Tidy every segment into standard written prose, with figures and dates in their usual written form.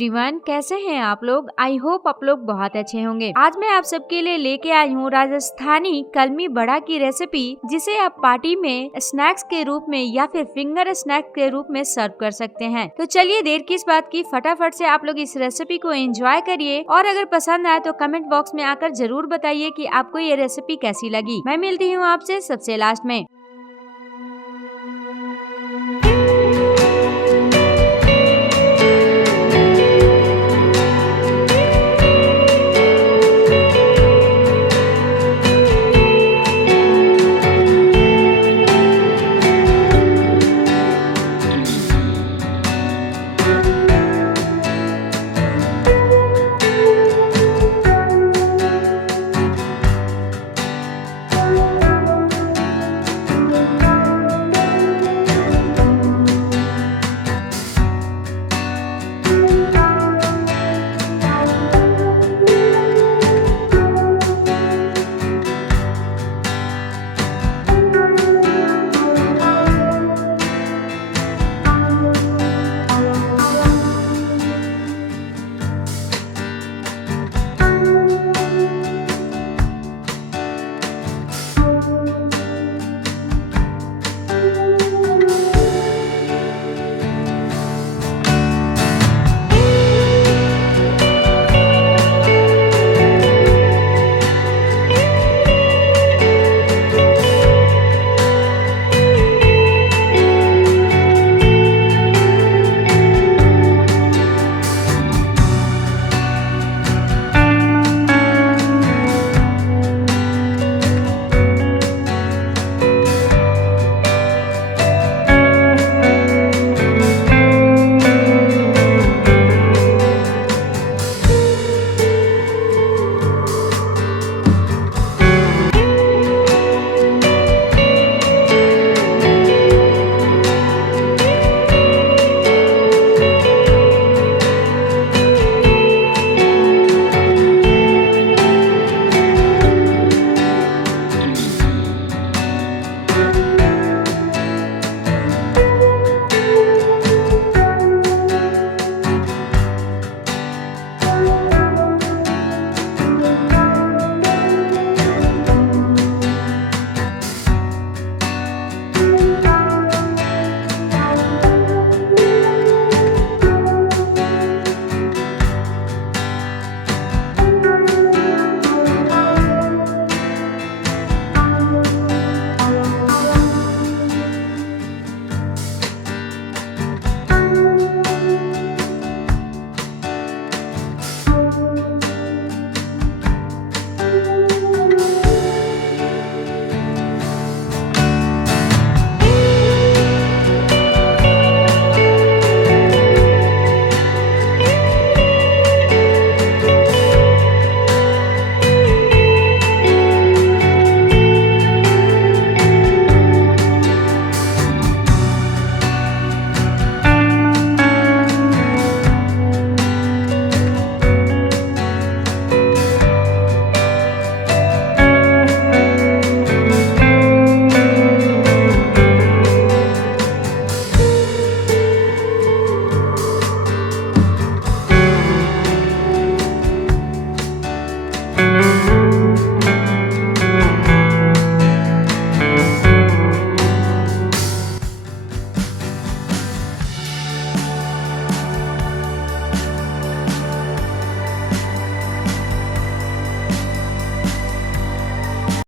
Everyone, कैसे हैं आप लोग। आई होप आप लोग बहुत अच्छे होंगे। आज मैं आप सबके लिए लेके आई हूँ राजस्थानी कलमी बड़ा की रेसिपी, जिसे आप पार्टी में स्नैक्स के रूप में या फिर फिंगर स्नैक्स के रूप में सर्व कर सकते हैं। तो चलिए देर किस बात की, फटाफट से आप लोग इस रेसिपी को एंजॉय करिए और अगर पसंद आए तो कमेंट बॉक्स में आकर जरूर बताइए कि आपको ये रेसिपी कैसी लगी। मैं मिलती हूँ आपसे सबसे लास्ट में।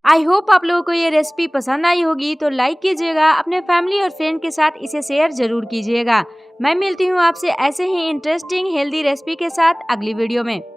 आई होप आप लोगों को ये रेसिपी पसंद आई होगी, तो लाइक कीजिएगा, अपने फैमिली और फ्रेंड के साथ इसे शेयर जरूर कीजिएगा। मैं मिलती हूँ आपसे ऐसे ही इंटरेस्टिंग हेल्दी रेसिपी के साथ अगली वीडियो में।